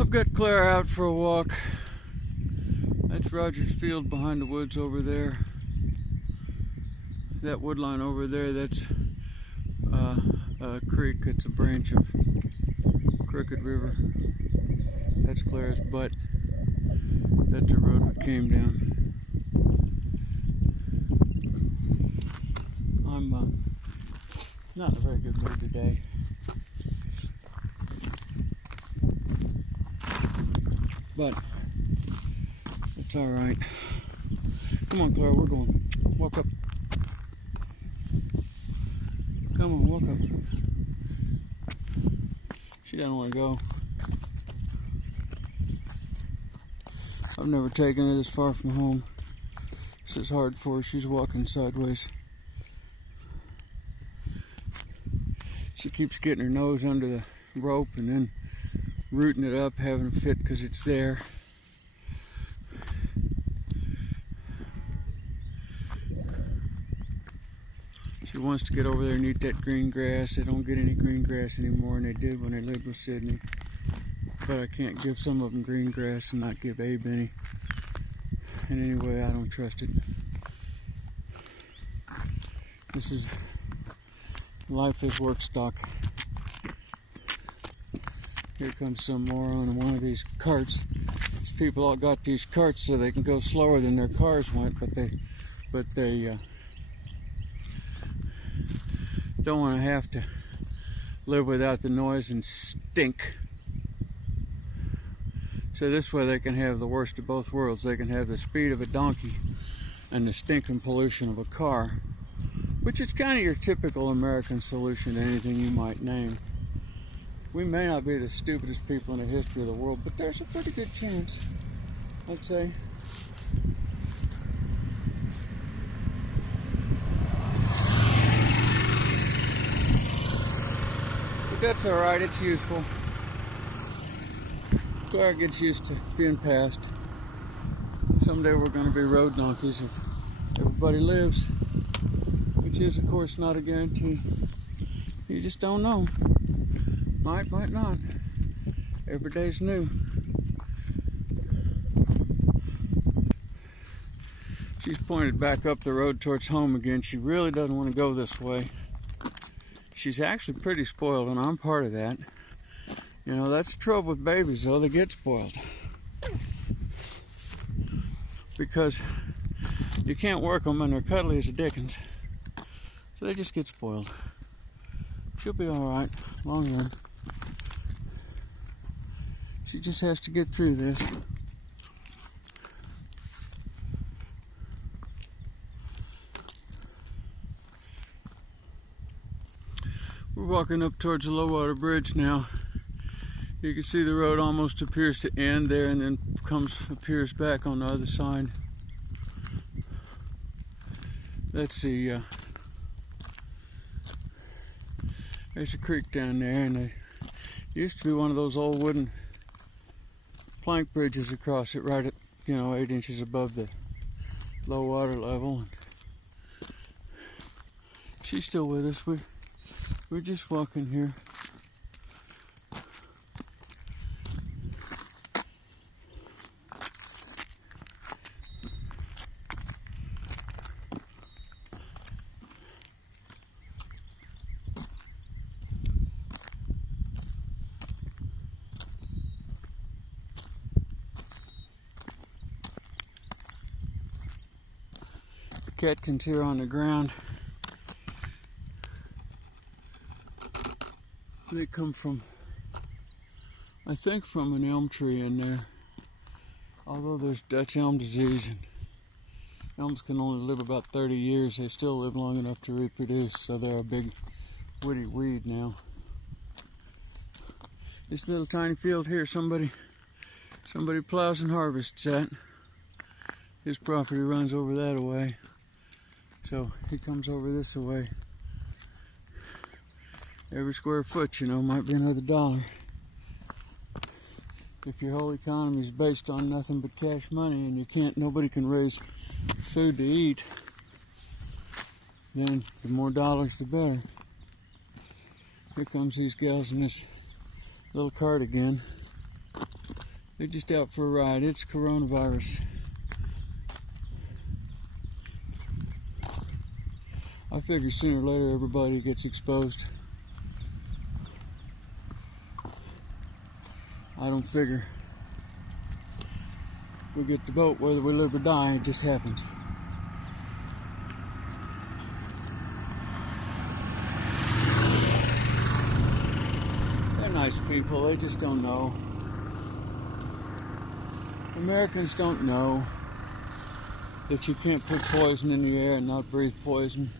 I've got Claire out for a walk. That's Rogers Field behind the woods over there. That wood line over there, that's a creek. It's a branch of Crooked River. That's Claire's butt. That's the road we came down. I'm not in a very good mood today. But it's all right. Come on, Claire, we're going. Walk up. Come on, walk up. She doesn't want to go. I've never taken her this far from home. This is hard for her. She's walking sideways. She keeps getting her nose under the rope and then rooting it up, having a fit because it's there. She wants to get over there and eat that green grass. They don't get any green grass anymore, and they did when they lived with Sydney. But I can't give some of them green grass and not give Abe any. And anyway, I don't trust it. This is life as work stock. Here comes some moron in one of these carts. These people all got these carts so they can go slower than their cars went, but they don't want to have to live without the noise and stink. So this way they can have the worst of both worlds. They can have the speed of a donkey and the stinking pollution of a car, which is kind of your typical American solution to anything you might name. We may not be the stupidest people in the history of the world, but there's a pretty good chance, I'd say. But that's all right, it's useful. Claire gets used to being passed. Someday we're going to be road donkeys if everybody lives, which is, of course, not a guarantee. You just don't know. Might not. Every day's new. She's pointed back up the road towards home again. She really doesn't want to go this way. She's actually pretty spoiled, and I'm part of that. You know, that's the trouble with babies, though. They get spoiled. Because you can't work them, and they're cuddly as the dickens. So they just get spoiled. She'll be all right, long run. She just has to get through this. We're walking up towards the low water bridge now. You can see the road almost appears to end there and then appears back on the other side. Let's see, there's a creek down there, and there used to be one of those old wooden plank bridges across it right at, 8 inches above the low water level. She's still with us. We're just walking here. Catkins here on the ground. They come from, I think, from an elm tree in there. Although there's Dutch elm disease and elms can only live about 30 years, they still live long enough to reproduce, so they're a big woody weed now. This little tiny field here, somebody plows and harvests at. His property runs over that away. So he comes over this way. Every square foot, might be another $1. If your whole economy is based on nothing but cash money and nobody can raise food to eat, then the more dollars the better. Here comes these gals in this little cart again. They're just out for a ride. It's coronavirus. I figure sooner or later everybody gets exposed. I don't figure we get the boat whether we live or die. It just happens. They're nice people. They just don't know. Americans don't know that you can't put poison in the air and not breathe poison.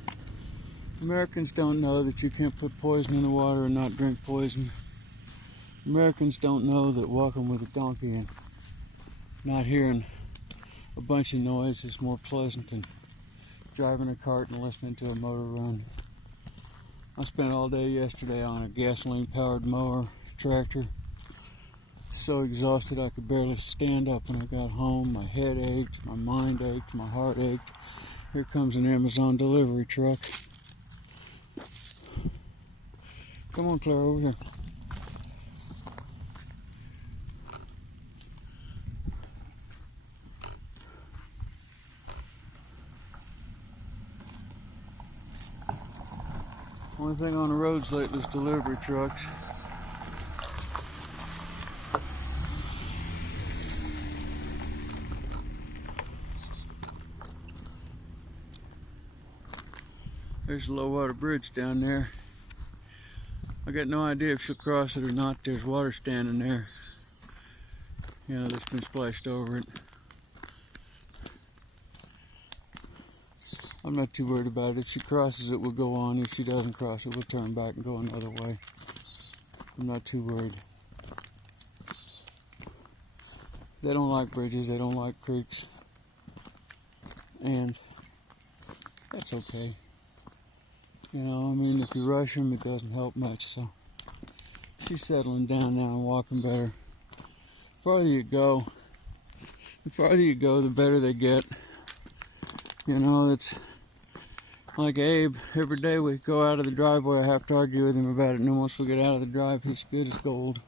Americans don't know that you can't put poison in the water and not drink poison. Americans don't know that walking with a donkey and not hearing a bunch of noise is more pleasant than driving a cart and listening to a motor run. I spent all day yesterday on a gasoline-powered mower tractor. So exhausted I could barely stand up when I got home. My head ached, my mind ached, my heart ached. Here comes an Amazon delivery truck. Come on, Claire, over here. Only thing on the roads lately is delivery trucks. There's a low water bridge down there. I got no idea if she'll cross it or not. There's water standing there, you know, that's been splashed over it. I'm not too worried about it. If she crosses it, we'll go on. If she doesn't cross it, we'll turn back and go another way. I'm not too worried. They don't like bridges. They don't like creeks. And that's okay. You know, I mean, if you rush them, it doesn't help much. So she's settling down now and walking better. The farther you go, the better they get. You know, it's like Abe. Every day we go out of the driveway, I have to argue with him about it. And then once we get out of the drive, he's good as gold.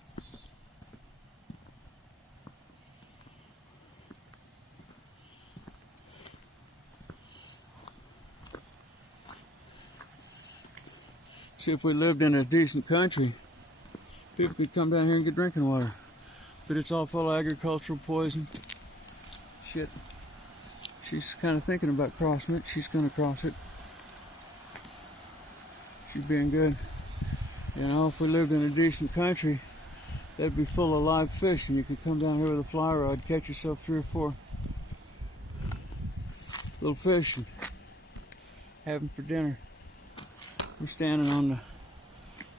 See, if we lived in a decent country, people could come down here and get drinking water. But it's all full of agricultural poison. Shit. She's kind of thinking about crossing it. She's going to cross it. She's being good. You know, if we lived in a decent country, they'd be full of live fish, and you could come down here with a fly rod, catch yourself 3 or 4 little fish, and have them for dinner. We're standing on the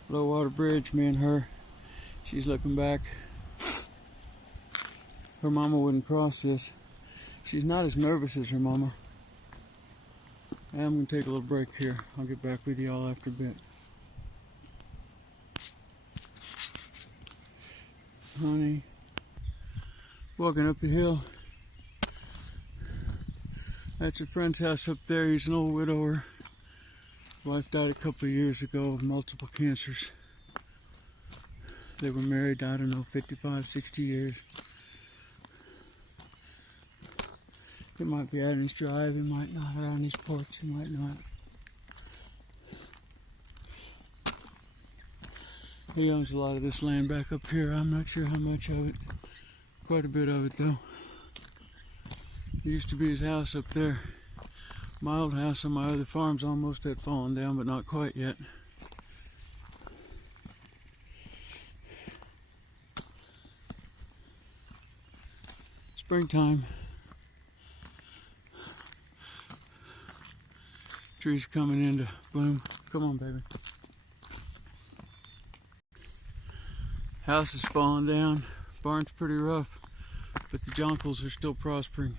low water bridge, me and her. She's looking back. Her mama wouldn't cross this. She's not as nervous as her mama. And I'm going to take a little break here. I'll get back with you all after a bit. Honey. Walking up the hill. That's a friend's house up there. He's an old widower. Wife died a couple of years ago of multiple cancers. They were married, I don't know, 55, 60 years. He might be out on his drive, he might not, out on his porch, he might not. He owns a lot of this land back up here. I'm not sure how much of it. Quite a bit of it, though. It used to be his house up there. My old house on my other farms almost had fallen down, but not quite yet. Springtime. Trees coming into bloom. Come on, baby. House is falling down. Barn's pretty rough, but the jonquils are still prospering.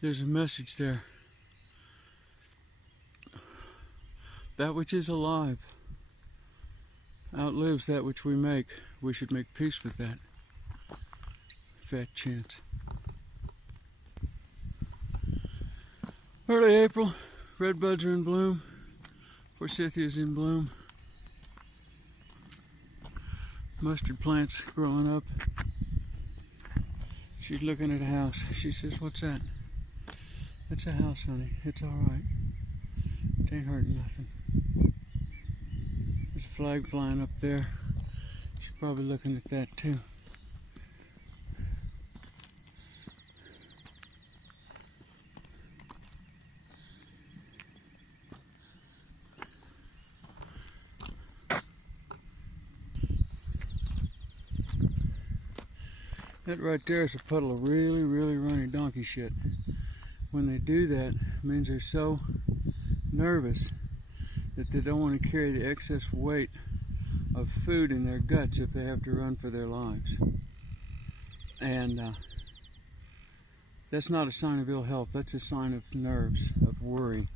There's a message there. That which is alive outlives that which we make. We should make peace with that. Fat chance. Early April, redbuds are in bloom. Forsythia's in bloom. mustard plants growing up. She's looking at a house. She says, "What's that?" "That's a house, honey. It's all right. It ain't hurting nothing." There's a flag flying up there. She's probably looking at that too. That right there is a puddle of really, really runny donkey shit. When they do that, it means they're so nervous that they don't want to carry the excess weight of food in their guts if they have to run for their lives. And that's not a sign of ill health. That's a sign of nerves, of worry.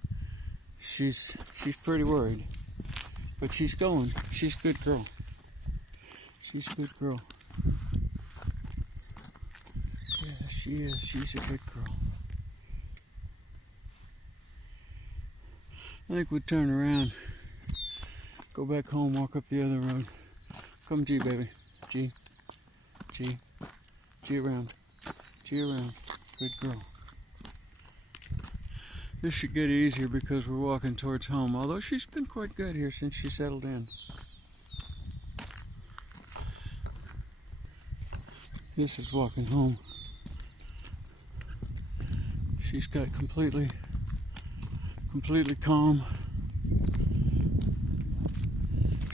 She's pretty worried, but she's going. She's a good girl. She's a good girl. Yeah, she is. She's a good girl. I think we'd turn around, go back home, walk up the other road. Come, G, baby. G. G. G around. G around. Good girl. This should get easier because we're walking towards home, although she's been quite good here since she settled in. This is walking home. She's got completely calm.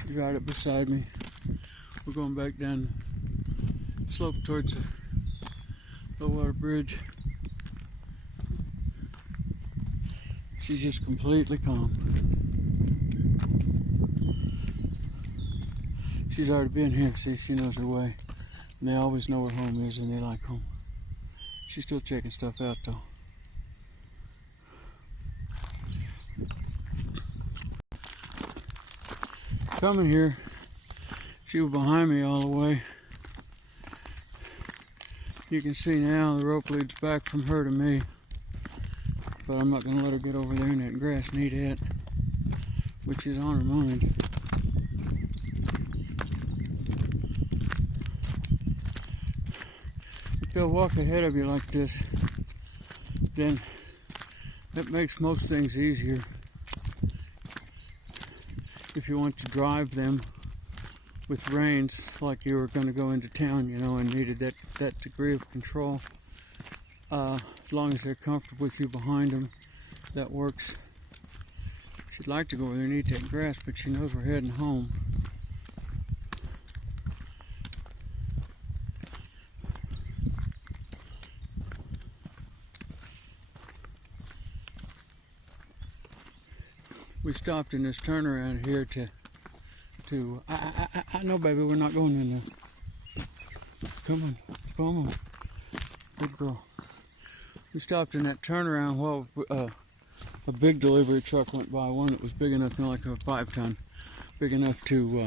She's right up beside me. We're going back down the slope towards the low water bridge. She's just completely calm. She's already been here. See, she knows her way. And they always know what home is and they like home. She's still checking stuff out though. Coming here, she was behind me all the way. You can see now the rope leads back from her to me, but I'm not going to let her get over there in that grass and eat it, which is on her mind. If they'll walk ahead of you like this, then that makes most things easier. If you want to drive them with reins like you were going to go into town, you know, and needed that degree of control, as long as they're comfortable with you behind them, that works. She'd like to go over there and eat that grass, but she knows we're heading home. We stopped in this turnaround here I know, baby, we're not going in there. Come on, good girl. We stopped in that turnaround while a big delivery truck went by, one that was big enough, you know, like a 5-ton, big enough to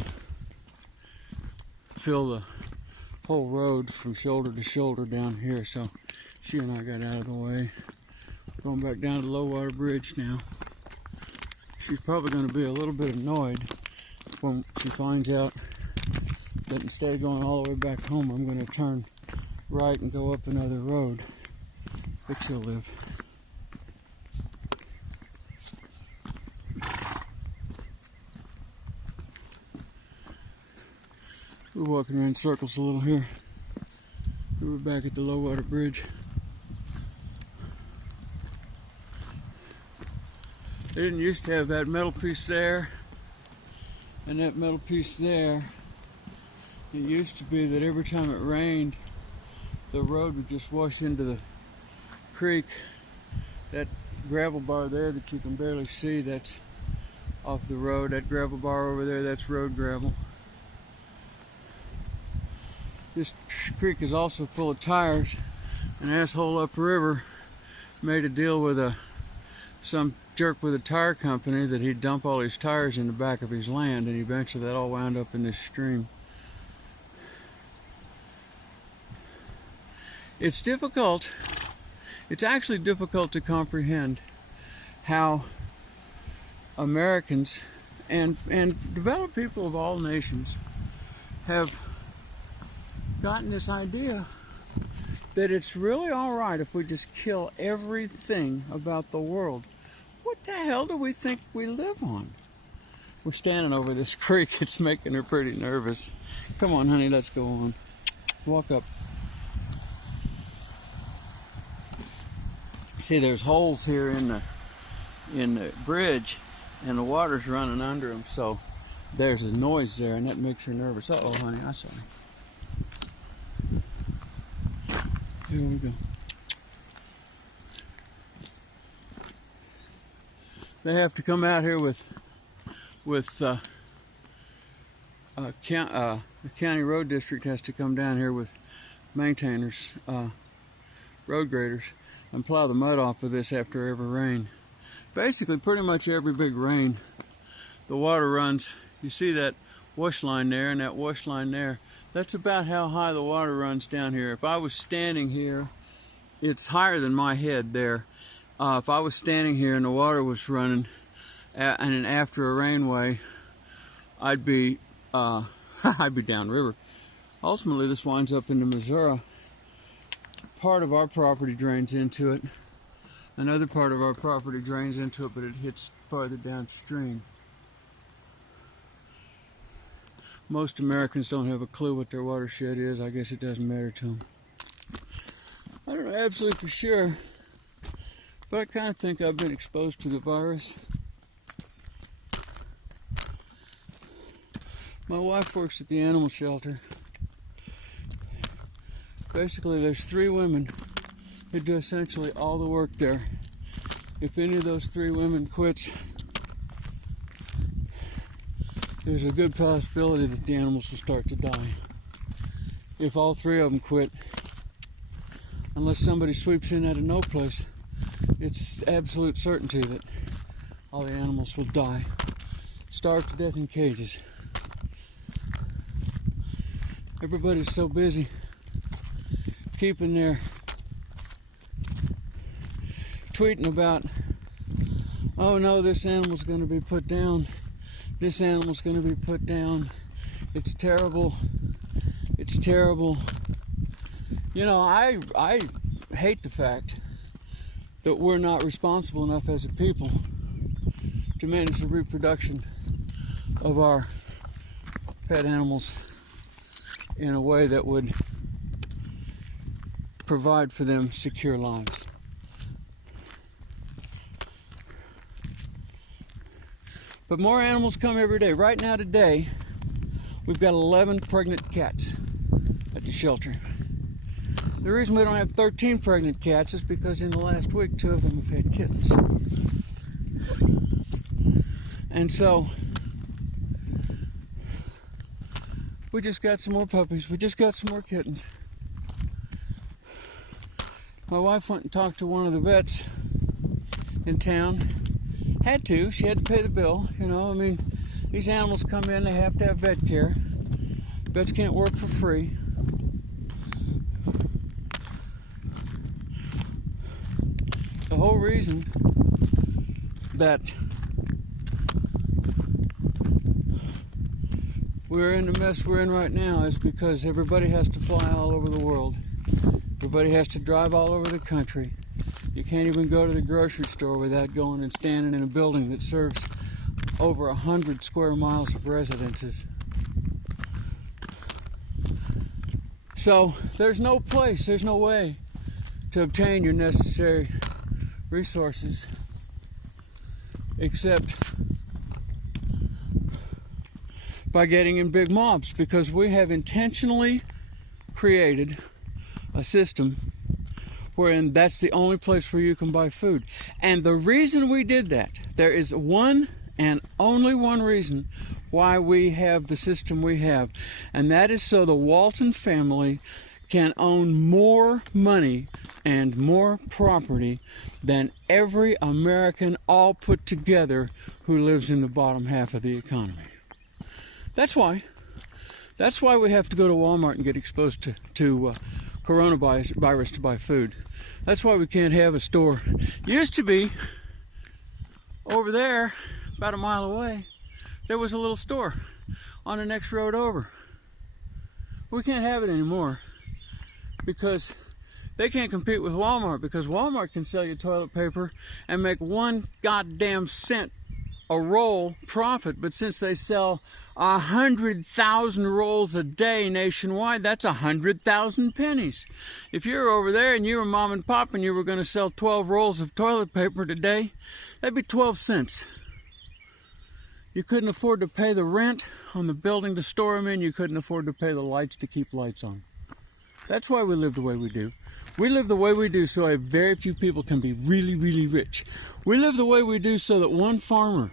fill the whole road from shoulder to shoulder down here. So she and I got out of the way. Going back down to the low water bridge now. She's probably going to be a little bit annoyed when she finds out that instead of going all the way back home, I'm going to turn right and go up another road, but she'll live. We're walking around in circles a little here. We're back at the low water bridge. They didn't used to have that metal piece there and that metal piece there. It used to be that every time it rained, the road would just wash into the creek. That gravel bar there that you can barely see, that's off the road. That gravel bar over there, that's road gravel. This creek is also full of tires. An asshole upriver made a deal with some jerk with a tire company that he'd dump all his tires in the back of his land, and eventually that all wound up in this stream. It's difficult. It's actually difficult to comprehend how Americans and developed people of all nations have gotten this idea that it's really all right if we just kill everything about the world. What the hell do we think we live on? We're standing over this creek. It's making her pretty nervous. Come on, honey, let's go on. Walk up. See, there's holes here in the bridge, and the water's running under them, so there's a noise there, and that makes her nervous. Uh-oh, honey, I'm sorry. Here we go. They have to come out here with the county road district has to come down here with maintainers, road graders, and plow the mud off of this after every rain. Basically, pretty much every big rain, the water runs. You see that wash line there and that wash line there. That's about how high the water runs down here. If I was standing here, it's higher than my head there. If I was standing here and the water was running, and after a rainway, I'd be downriver. Ultimately, this winds up into Missouri. Part of our property drains into it. Another part of our property drains into it, but it hits farther downstream. Most Americans don't have a clue what their watershed is. I guess it doesn't matter to them. I don't know absolutely for sure, but I kind of think I've been exposed to the virus. My wife works at the animal shelter. Basically, there's 3 women who do essentially all the work there. If any of those 3 women quits, there's a good possibility that the animals will start to die. If all 3 of them quit, unless somebody sweeps in out of no place, it's absolute certainty that all the animals will die, starve to death in cages. Everybody's so busy keeping their tweeting about, oh no, this animal's going to be put down. This animal's going to be put down. It's terrible. It's terrible. You know, I hate the fact that we're not responsible enough as a people to manage the reproduction of our pet animals in a way that would provide for them secure lives. But more animals come every day. Right now today, we've got 11 pregnant cats at the shelter. The reason we don't have 13 pregnant cats is because in the last week, 2 of them have had kittens. And so, we just got some more puppies. We just got some more kittens. My wife went and talked to one of the vets in town. Had to. She had to pay the bill. You know, I mean, these animals come in, they have to have vet care. Vets can't work for free. The whole reason that we're in the mess we're in right now is because everybody has to fly all over the world. Everybody has to drive all over the country. You can't even go to the grocery store without going and standing in a building that serves over 100 square miles of residences. So there's no place, there's no way to obtain your necessary resources except by getting in big mobs, because we have intentionally created a system wherein that's the only place where you can buy food. And the reason we did that, there is one and only one reason why we have the system we have, and that is so the Walton family can own more money and more property than every American all put together who lives in the bottom half of the economy. That's why we have to go to Walmart and get exposed to coronavirus to buy food. That's why we can't have a store. Used to be over there, about a mile away, there was a little store on the next road over. We can't have it anymore because they can't compete with Walmart, because Walmart can sell you toilet paper and make 1 goddamn cent a roll profit. But since they sell 100,000 rolls a day nationwide, that's 100,000 pennies. If you're over there and you were mom and pop and you were going to sell 12 rolls of toilet paper today, that'd be 12 cents. You couldn't afford to pay the rent on the building to store them in. You couldn't afford to pay the lights to keep lights on. That's why we live the way we do. We live the way we do so a very few people can be really, really rich. We live the way we do so that one farmer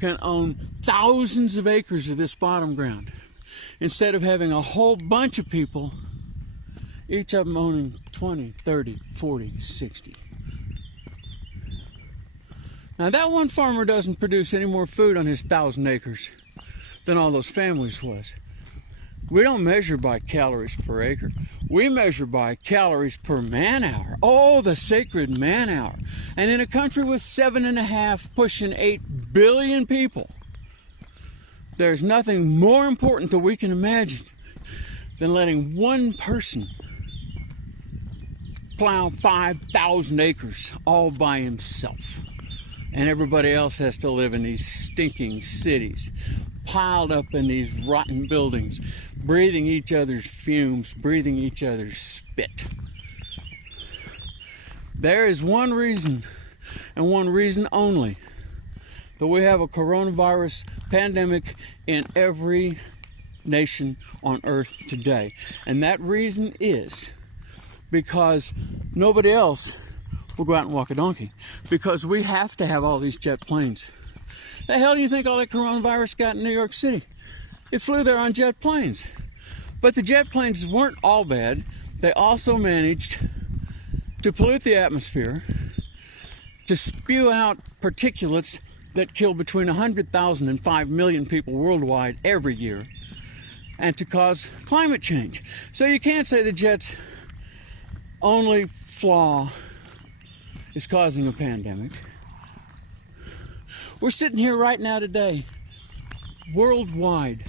can own thousands of acres of this bottom ground, instead of having a whole bunch of people, each of them owning 20, 30, 40, 60. Now that one farmer doesn't produce any more food on his 1,000 acres than all those families was. We don't measure by calories per acre. We measure by calories per man hour. Oh, the sacred man hour. And in a country with 7.5, pushing 8 billion people, there's nothing more important that we can imagine than letting one person plow 5,000 acres all by himself. And everybody else has to live in these stinking cities, piled up in these rotten buildings, breathing each other's fumes, breathing each other's spit. There is one reason, and one reason only, that we have a coronavirus pandemic in every nation on earth today. And that reason is because nobody else will go out and walk a donkey, because we have to have all these jet planes. The hell do you think all that coronavirus got in New York City? It flew there on jet planes. But the jet planes weren't all bad. They also managed to pollute the atmosphere, to spew out particulates that kill between 100,000 and 5 million people worldwide every year, and to cause climate change. So you can't say the jet's only flaw is causing a pandemic. We're sitting here right now today, worldwide.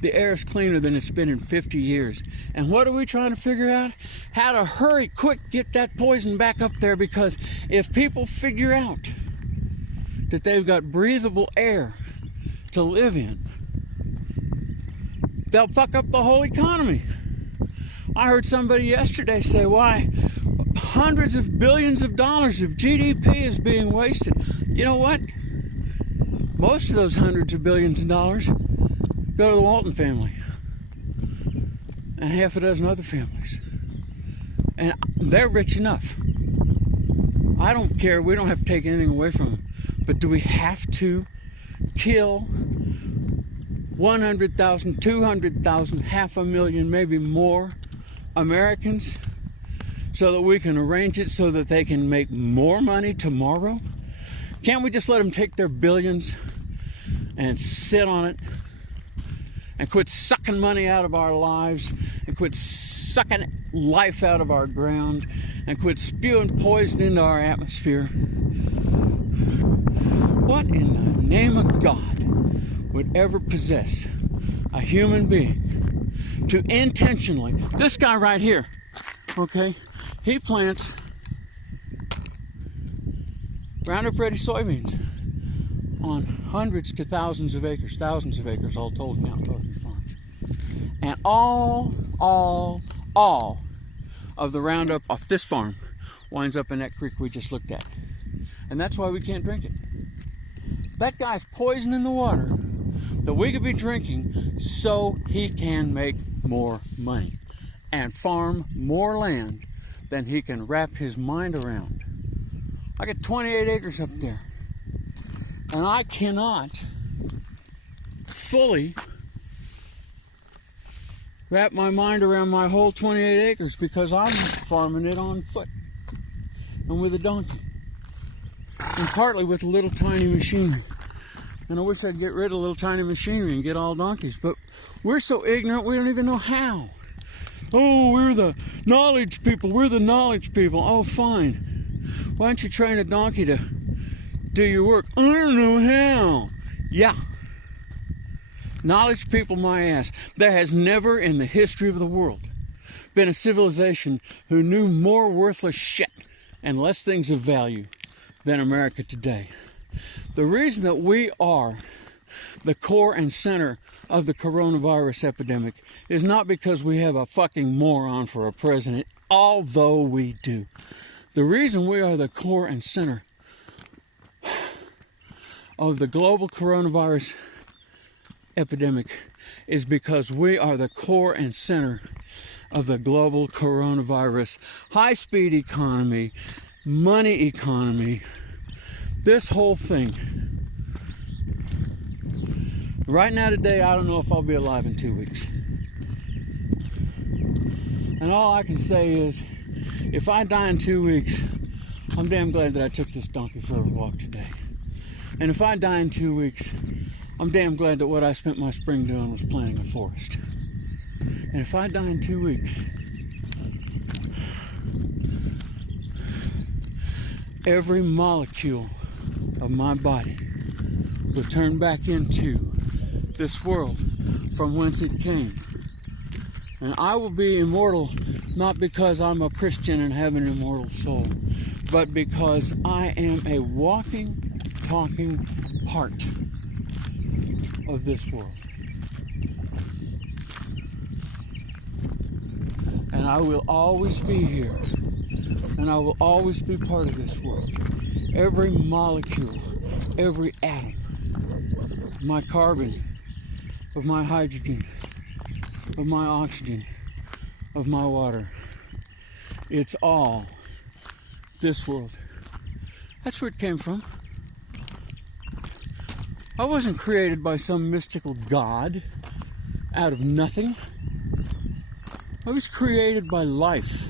The air is cleaner than it's been in 50 years. And what are we trying to figure out? How to hurry, quick, get that poison back up there, because if people figure out that they've got breathable air to live in, they'll fuck up the whole economy. I heard somebody yesterday say, why, hundreds of billions of dollars of GDP is being wasted. You know what? Most of those hundreds of billions of dollars go to the Walton family and half a dozen other families. And they're rich enough. I don't care. We don't have to take anything away from them. But do we have to kill 100,000, 200,000, 500,000, maybe more Americans so that we can arrange it so that they can make more money tomorrow? Can't we just let them take their billions and sit on it and quit sucking money out of our lives and quit sucking life out of our ground and quit spewing poison into our atmosphere? What in the name of God would ever possess a human being to intentionally, this guy right here, okay, he plants Roundup Ready soybeans on hundreds to thousands of acres all told, counting both the farms. And all of the Roundup off this farm winds up in that creek we just looked at. And that's why we can't drink it. That guy's poisoning the water that we could be drinking so he can make more money and farm more land than he can wrap his mind around. I got 28 acres up there, and I cannot fully wrap my mind around my whole 28 acres because I'm farming it on foot and with a donkey, and partly with a little tiny machinery. And I wish I'd get rid of little tiny machinery and get all donkeys, but we're so ignorant we don't even know how. Oh, we're the knowledge people. Oh, fine. Why don't you train a donkey to do your work? I don't know how. Yeah. Knowledge people my ass. There has never in the history of the world been a civilization who knew more worthless shit and less things of value than America today. The reason that we are the core and center of the coronavirus epidemic is not because we have a fucking moron for a president, although we do. The reason we are the core and center of the global coronavirus epidemic is because we are the core and center of the global coronavirus high-speed economy, money economy, this whole thing. Right now today, I don't know if I'll be alive in 2 weeks. And all I can say is, if I die in 2 weeks, I'm damn glad that I took this donkey for a walk today. And if I die in 2 weeks, I'm damn glad that what I spent my spring doing was planting a forest. And if I die in 2 weeks, every molecule of my body will turn back into this world from whence it came. And I will be immortal, not because I'm a Christian and have an immortal soul, but because I am a walking, talking part of this world. And I will always be here. And I will always be part of this world. Every molecule, every atom of my carbon, of my hydrogen, of my oxygen, of my water, it's all this world. That's where it came from. I wasn't created by some mystical god out of nothing. I was created by life.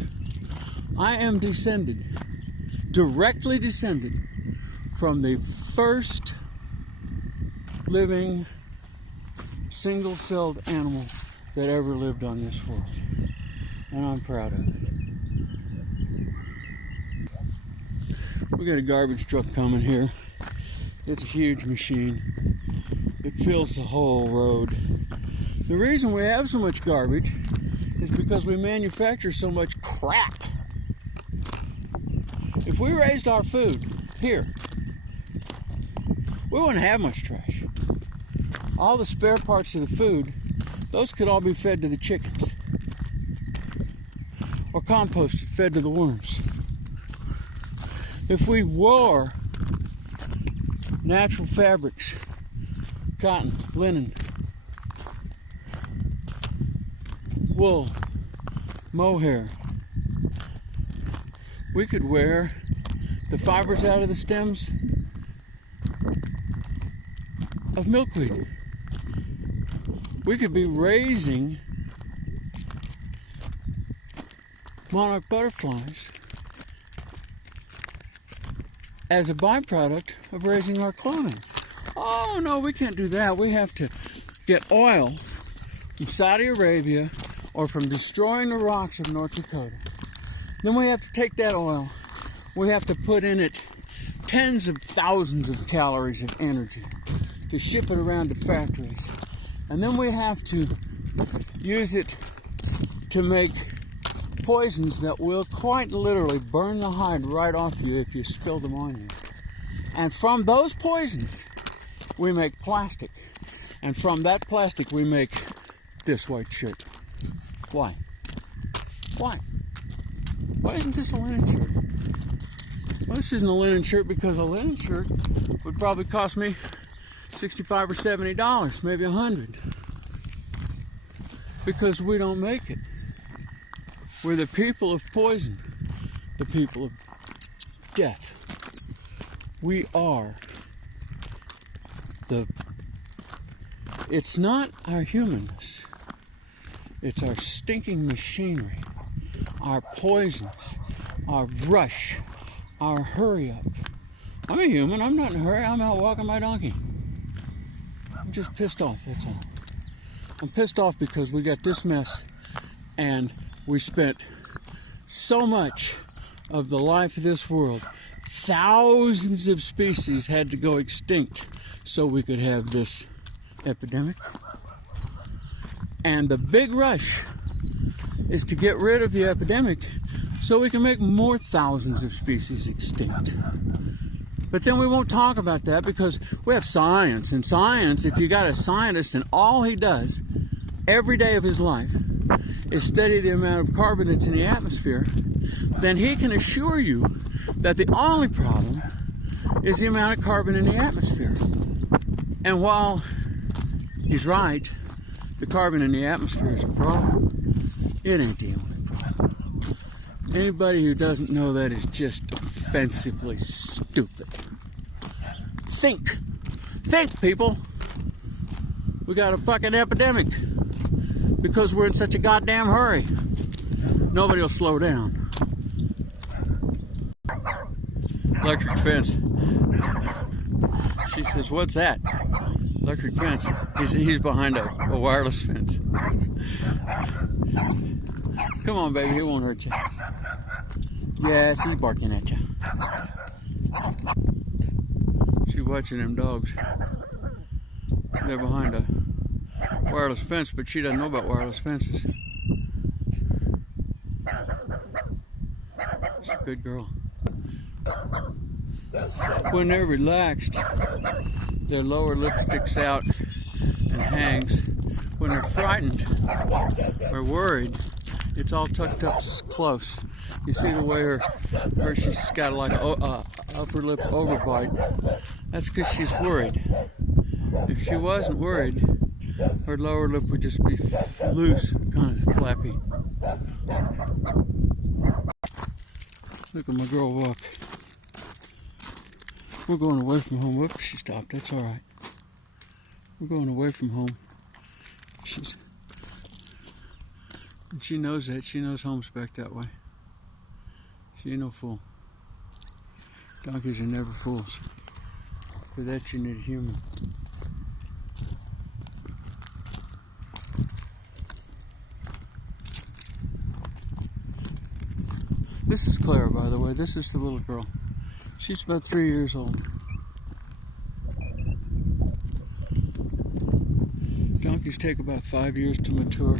I am directly descended from the first living single-celled animal that ever lived on this world. And I'm proud of it. We got a garbage truck coming here. It's a huge machine. It fills the whole road. The reason we have so much garbage is because we manufacture so much crap. If we raised our food here, we wouldn't have much trash. All the spare parts of the food, those could all be fed to the chickens. Or composted, fed to the worms. If we wore natural fabrics, cotton, linen, wool, mohair, we could wear the fibers out of the stems of milkweed. We could be raising monarch butterflies as a byproduct of raising our cloning. Oh no, we can't do that. We have to get oil from Saudi Arabia or from destroying the rocks of North Dakota. Then we have to take that oil, we have to put in it tens of thousands of calories of energy to ship it around to factories. And then we have to use it to make poisons that will quite literally burn the hide right off you if you spill them on you. And from those poisons, we make plastic. And from that plastic, we make this white shirt. Why? Why? Why isn't this a linen shirt? Well, this isn't a linen shirt because a linen shirt would probably cost me $65 or $70, maybe $100. Because we don't make it. We're the people of poison, the people of death. We are it's not our humanness, it's our stinking machinery, our poisons, our rush, our hurry up. I'm a human, I'm not in a hurry, I'm out walking my donkey. I'm just pissed off, that's all. I'm pissed off because we got this mess and we spent so much of the life of this world. Thousands of species had to go extinct so we could have this epidemic. And the big rush is to get rid of the epidemic so we can make more thousands of species extinct. But then we won't talk about that because we have science. And science, if you got a scientist and all he does every day of his life is study the amount of carbon that's in the atmosphere, then he can assure you that the only problem is the amount of carbon in the atmosphere. And while he's right, the carbon in the atmosphere is a problem, it ain't the only problem. Anybody who doesn't know that is just offensively stupid. Think, people. We got a fucking epidemic because we're in such a goddamn hurry. Nobody will slow down. Electric fence. She says, "What's that?" Electric fence. He's behind a wireless fence. Come on, baby, he won't hurt you. Yes, he's barking at you. She's watching them dogs. They're behind a wireless fence, but she doesn't know about wireless fences. She's a good girl. When they're relaxed, their lower lip sticks out and hangs. When they're frightened or worried, it's all tucked up close. You see the way she's got like a upper lip overbite. That's because she's worried. If she wasn't worried, her lower lip would just be loose, kind of flappy. Look at my girl walk. We're going away from home. Whoops, she stopped. That's all right. We're going away from home. She knows that. She knows home's back that way. She ain't no fool. Donkeys are never fools. For that you need a human. This is Clara, by the way. This is the little girl. She's about 3 years old. Donkeys take about 5 years to mature.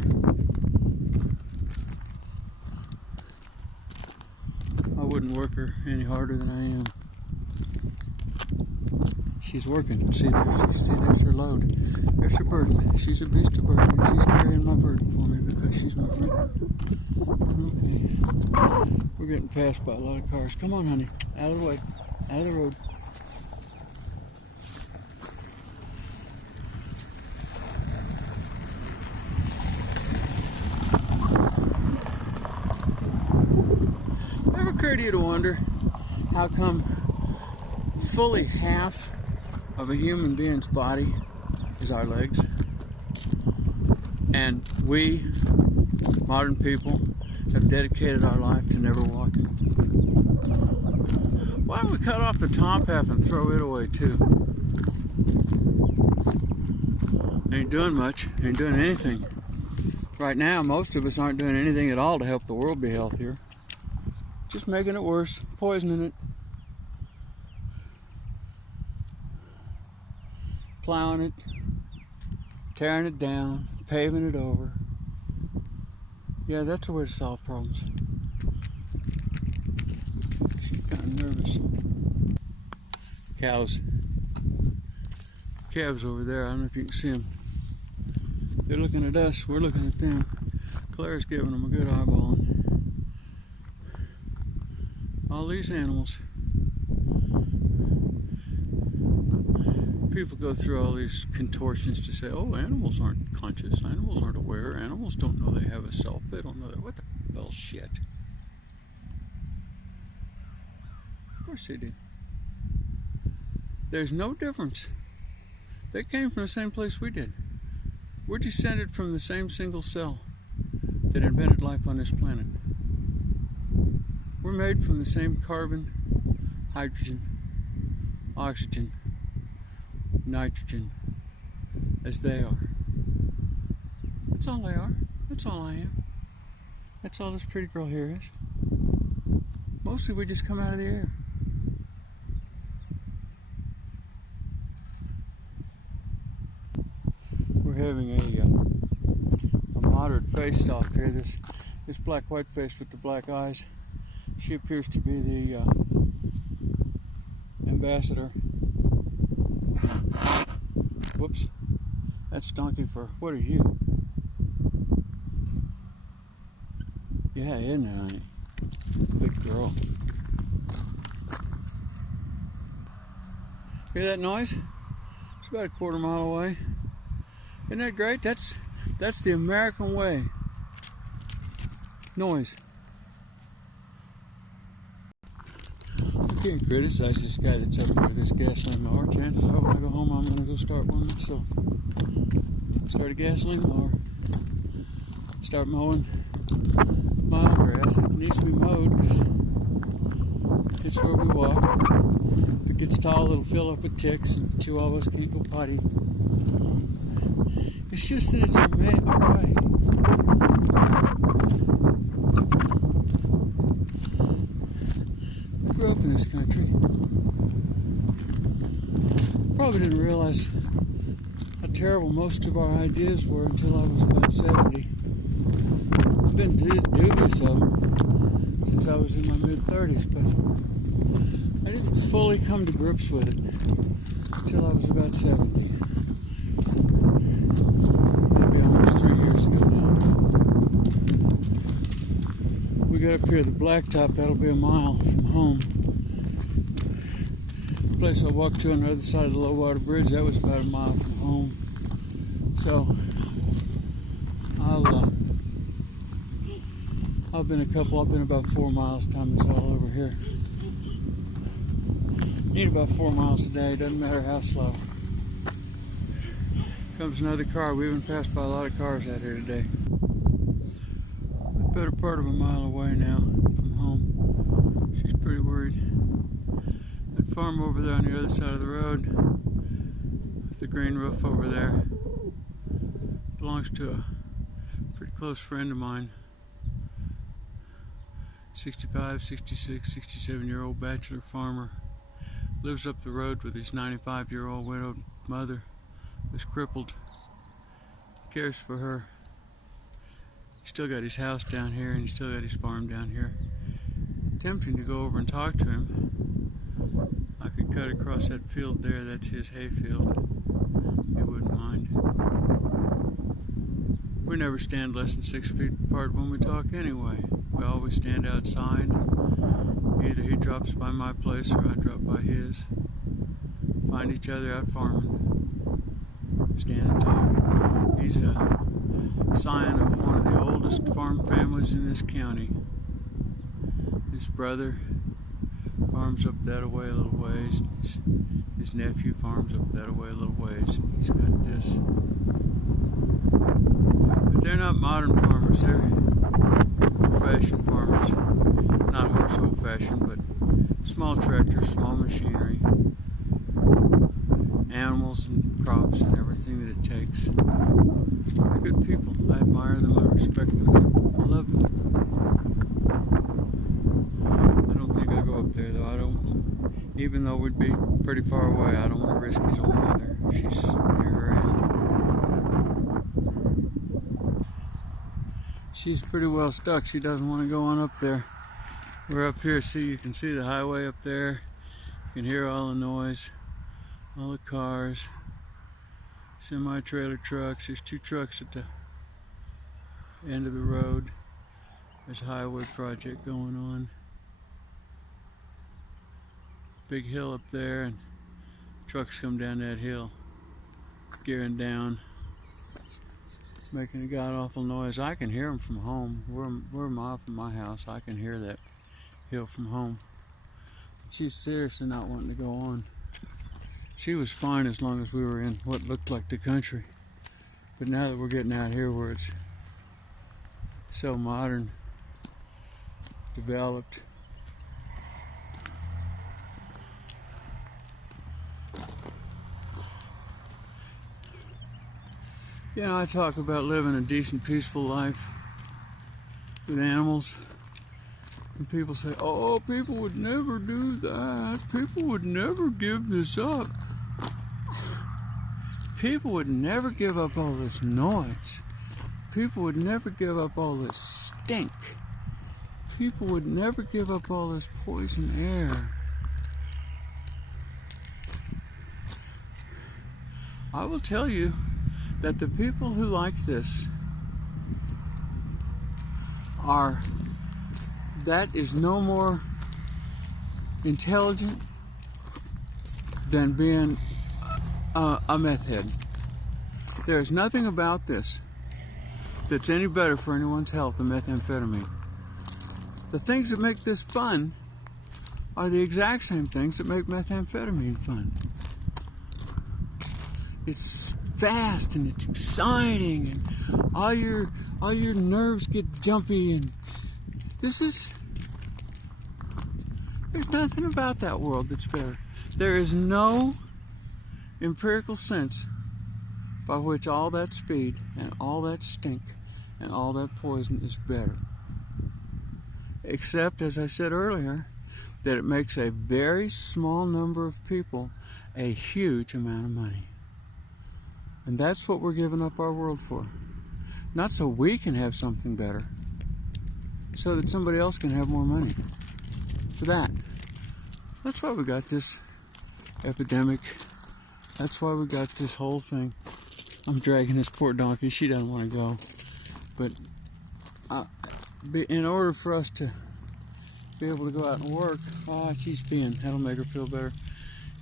I wouldn't work her any harder than I am. She's working. See, there's her load. There's her burden. She's a beast of burden. She's carrying my burden for me because she's my friend. Okay. We're getting passed by a lot of cars. Come on, honey. Out of the way. Out of the road. Ever occurred to you to wonder how come fully half of a human being's body is our legs? And we, modern people, have dedicated our life to never walking. Why don't we cut off the top half and throw it away too? Ain't doing much, ain't doing anything. Right now, most of us aren't doing anything at all to help the world be healthier. Just making it worse, poisoning it. Plowing it, tearing it down, paving it over. Yeah, that's a way to solve problems. She's kind of nervous. Cows. Calves over there, I don't know if you can see them. They're looking at us, we're looking at them. Claire's giving them a good eyeballing. All these animals. People go through all these contortions to say, oh, animals aren't conscious, animals aren't aware, animals don't know they have a self, they don't know that. What the bullshit? Of course they do. There's no difference. They came from the same place we did. We're descended from the same single cell that invented life on this planet. We're made from the same carbon, hydrogen, oxygen, nitrogen as they are. That's all they are. That's all I am. That's all this pretty girl here is. Mostly we just come out of the air. We're having a face off here. This black white face with the black eyes. She appears to be the ambassador. Whoops. That's donkey fur. What are you? Yeah, isn't it, honey? Good girl. Hear that noise? It's about a quarter mile away. Isn't that great? That's the American way. Noise. I can't criticize this guy that's up there with this gasoline mower. Chances are when I go home I'm gonna go start one myself. Start a gasoline mower. Start mowing my own grass. It needs to be mowed because it's where we walk. If it gets tall, it'll fill up with ticks and chihuahuas can't go potty. It's just that it's a man way. I grew up in this country. Probably didn't realize how terrible most of our ideas were until I was about 70. I've been dubious of them since I was in my mid-30s, but I didn't fully come to grips with it until I was about 70. That'd be almost 3 years ago now. We got up here the blacktop, that'll be a mile from home. The place I walked to on the other side of the low water bridge, that was about a mile from home. So I've been about 4 miles time it's all over here. Need about 4 miles a day, doesn't matter how slow. Comes another car. We've been passed by a lot of cars out here today. The better part of a mile away now from home. She's pretty worried. That farm over there on the other side of the road, with the green roof over there, belongs to a pretty close friend of mine. 65, 66, 67-year-old bachelor farmer. Lives up the road with his 95-year-old widowed mother who's crippled. Cares for her. He's still got his house down here and he's still got his farm down here. Tempting to go over and talk to him. I could cut across that field there. That's his hay field. He wouldn't mind. We never stand less than 6 feet apart when we talk anyway. We always stand outside. Either he drops by my place or I drop by his. Find each other out farming. Stand and talk. He's a scion of one of the oldest farm families in this county. His brother farms up that away a little ways. His nephew farms up that away a little ways. He's got this. But they're not modern farmers. They're old-fashioned farmers. Not horse old-fashioned, but small tractors, small machinery, animals and crops and everything that it takes. They're good people. I admire them. I respect them. I love them. I don't think I'll go up there though. I don't. Even though we'd be pretty far away, I don't want to risk his old mother. She's near her end. She's pretty well stuck. She doesn't want to go on up there. We're up here. See, you can see the highway up there. You can hear all the noise, all the cars, semi-trailer trucks. There's 2 trucks at the end of the road. There's a highway project going on. Big hill up there, and trucks come down that hill, gearing down, making a god-awful noise. I can hear them from home. We're a mile from my house. I can hear that hill from home. She's seriously not wanting to go on. She was fine as long as we were in what looked like the country. But now that we're getting out here where it's so modern, developed, you know, I talk about living a decent, peaceful life with animals. And people say, oh, people would never do that. People would never give this up. People would never give up all this noise. people would never give up all this stink. People would never give up all this poison air. I will tell you that the people who like this that is no more intelligent than being a meth head. There's nothing about this that's any better for anyone's health than methamphetamine. The things that make this fun are the exact same things that make methamphetamine fun. It's fast and it's exciting and all your nerves get jumpy, and there's nothing about that world that's better. There is no empirical sense by which all that speed and all that stink and all that poison is better. Except, as I said earlier, that it makes a very small number of people a huge amount of money. And that's what we're giving up our world for. Not so we can have something better, so that somebody else can have more money. For that. That's why we got this epidemic. That's why we got this whole thing. I'm dragging this poor donkey. She doesn't want to go. But in order for us to be able to go out and work, she's peeing. That'll make her feel better.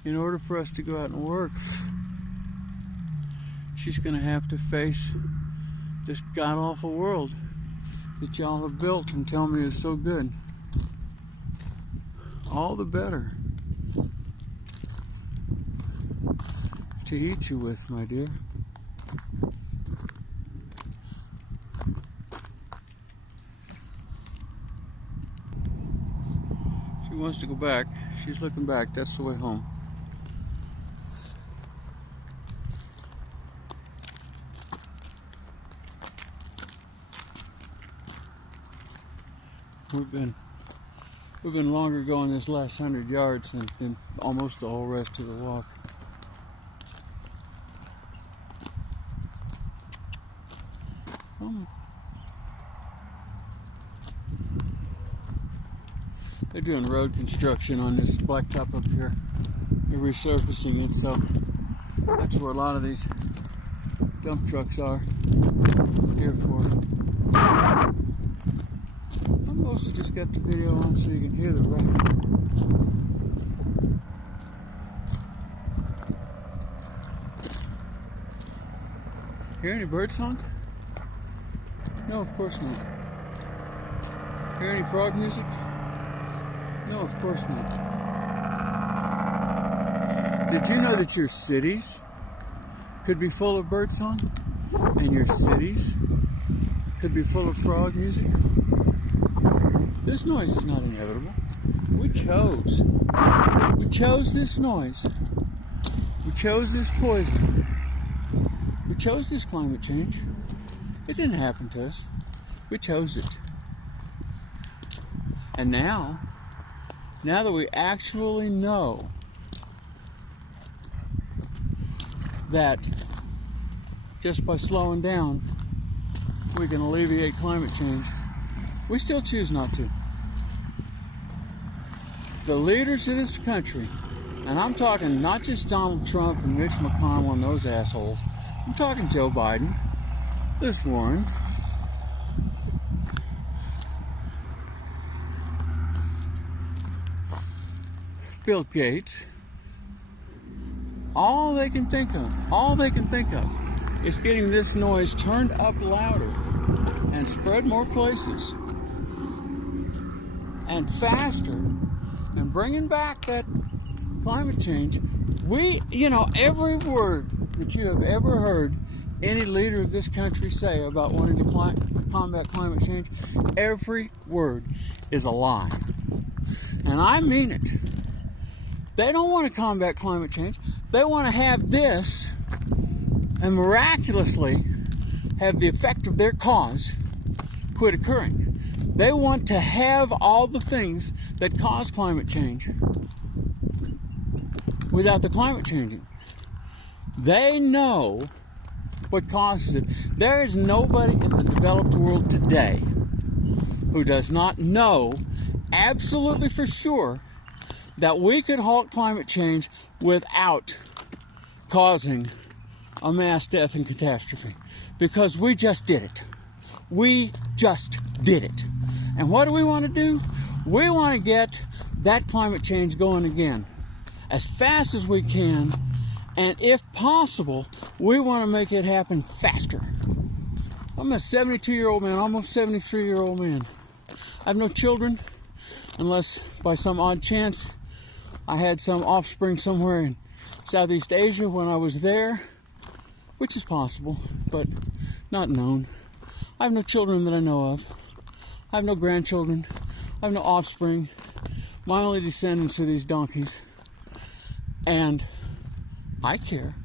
In order for us to go out and work, she's going to have to face this god-awful world that y'all have built and tell me is so good. All the better to eat you with, my dear. She wants to go back. She's looking back. That's the way home. We've been longer going this last 100 yards than almost the whole rest of the walk. They're doing road construction on this blacktop up here. They're resurfacing it, so that's where a lot of these dump trucks are here for. I mostly just got the video on so you can hear the record. Hear any bird song? No, of course not. Hear any frog music? No, of course not. Did you know that your cities could be full of bird song? And your cities could be full of frog music? This noise is not inevitable. We chose this noise. We chose this poison. We chose this climate change. It didn't happen to us. We chose it. And now that we actually know that just by slowing down we can alleviate climate change, we still choose not to. The leaders of this country, and I'm talking not just Donald Trump and Mitch McConnell and those assholes, I'm talking Joe Biden, Liz Warren, Bill Gates, all they can think of is getting this noise turned up louder and spread more places and faster and bringing back that climate change. Every word that you have ever heard any leader of this country say about wanting to combat climate change, every word is a lie. And I mean it. They don't want to combat climate change. They want to have this and miraculously have the effect of their cause quit occurring. They want to have all the things that cause climate change without the climate changing. They know what causes it. There is nobody in the developed world today who does not know absolutely for sure that we could halt climate change without causing a mass death and catastrophe. Because we just did it. We just did it. And what do we want to do? We want to get that climate change going again as fast as we can, and if possible, we want to make it happen faster. I'm a 72-year-old man, almost 73-year-old man. I have no children, unless by some odd chance I had some offspring somewhere in Southeast Asia when I was there, which is possible, but not known. I have no children that I know of. I have no grandchildren. I have no offspring. My only descendants are these donkeys. And I care.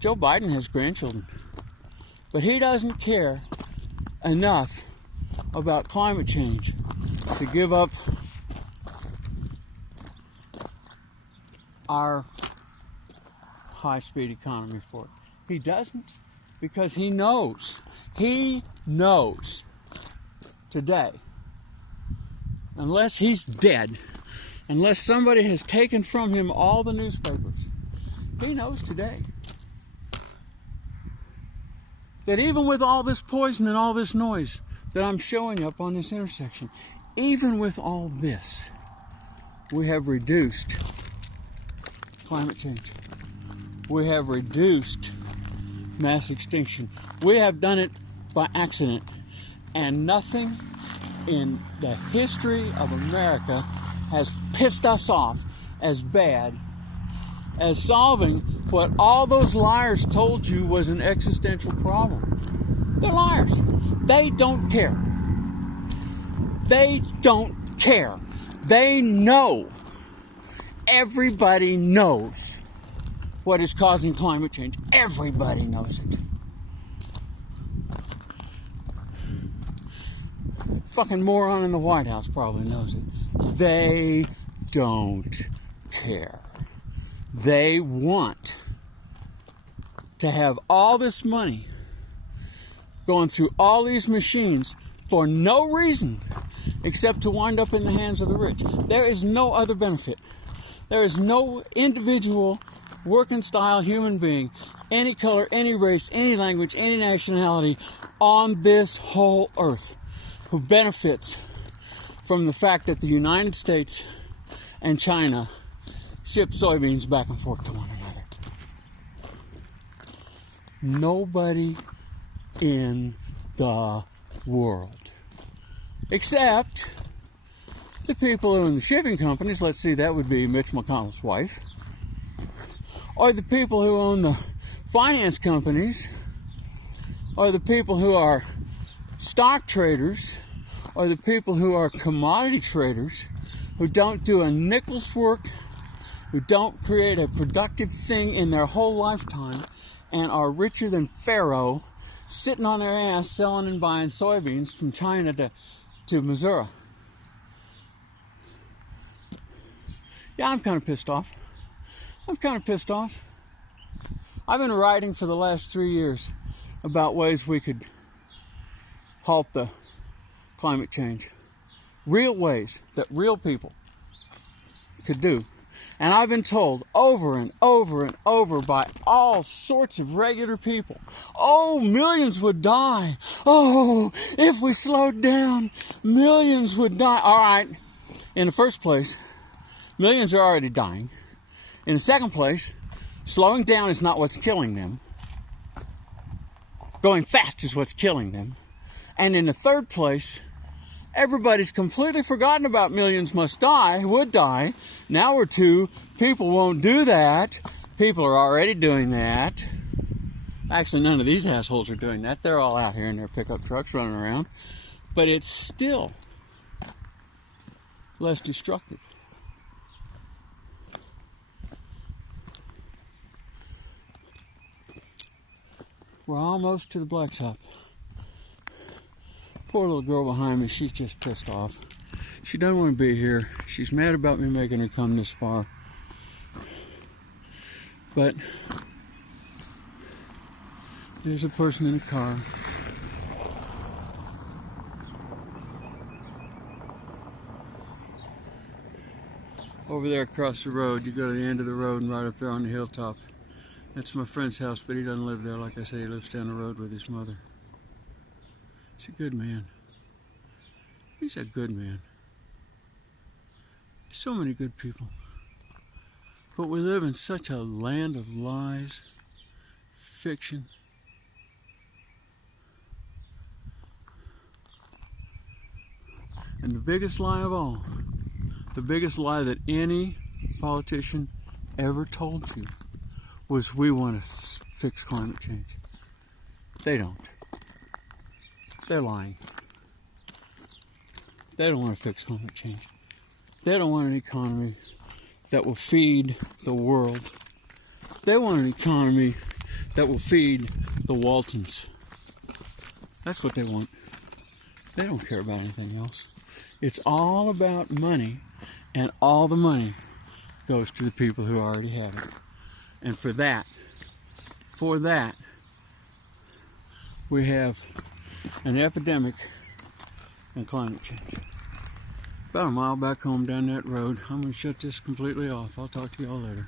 Joe Biden has grandchildren. But he doesn't care enough about climate change to give up our high-speed economy for it. He doesn't, because he knows today, unless he's dead, unless somebody has taken from him all the newspapers, he knows today that even with all this poison and all this noise that I'm showing up on this intersection, even with all this, we have reduced climate change. We have reduced mass extinction. We have done it by accident, and nothing in the history of America has pissed us off as bad as solving what all those liars told you was an existential problem. They're liars. They don't care. They don't care. They know. Everybody knows what is causing climate change. Everybody knows it. Fucking moron in the White House probably knows it. They don't care. They want to have all this money going through all these machines for no reason except to wind up in the hands of the rich. There is no other benefit. There is no individual working style human being, any color, any race, any language, any nationality on this whole earth who benefits from the fact that the United States and China ship soybeans back and forth to one another. Nobody in the world. Except the people who own the shipping companies. Let's see, that would be Mitch McConnell's wife. Or the people who own the finance companies. Or the people who are stock traders. Or the people who are commodity traders, who don't do a nickel's work, who don't create a productive thing in their whole lifetime, and are richer than Pharaoh, sitting on their ass selling and buying soybeans from China to Missouri. Yeah, I'm kind of pissed off. I've been writing for the last 3 years about ways we could halt the climate change. Real ways that real people could do. And I've been told over and over and over by all sorts of regular people, oh, millions would die. Oh, if we slowed down, millions would die. All right, in the first place, millions are already dying. In the second place, slowing down is not what's killing them. Going fast is what's killing them. And in the third place, everybody's completely forgotten about millions would die. Now we're to people won't do that. People are already doing that. Actually, none of these assholes are doing that. They're all out here in their pickup trucks running around. But it's still less destructive. We're almost to the blacktop. Poor little girl behind me, she's just pissed off. She doesn't want to be here. She's mad about me making her come this far. But There's a person in a car. Over there across the road, you go to the end of the road and right up there on the hilltop. That's my friend's house, but he doesn't live there. Like I said, he lives down the road with his mother. He's a good man. He's a good man. So many good people. But we live in such a land of lies, fiction. And the biggest lie of all, the biggest lie that any politician ever told you was we want to fix climate change. They don't. They're lying. They don't want to fix climate change. They don't want an economy that will feed the world. They want an economy that will feed the Waltons. That's what they want. They don't care about anything else. It's all about money, and all the money goes to the people who already have it. And for that, we have an epidemic in climate change. About a mile back home down that road. I'm going to shut this completely off. I'll talk to y'all later.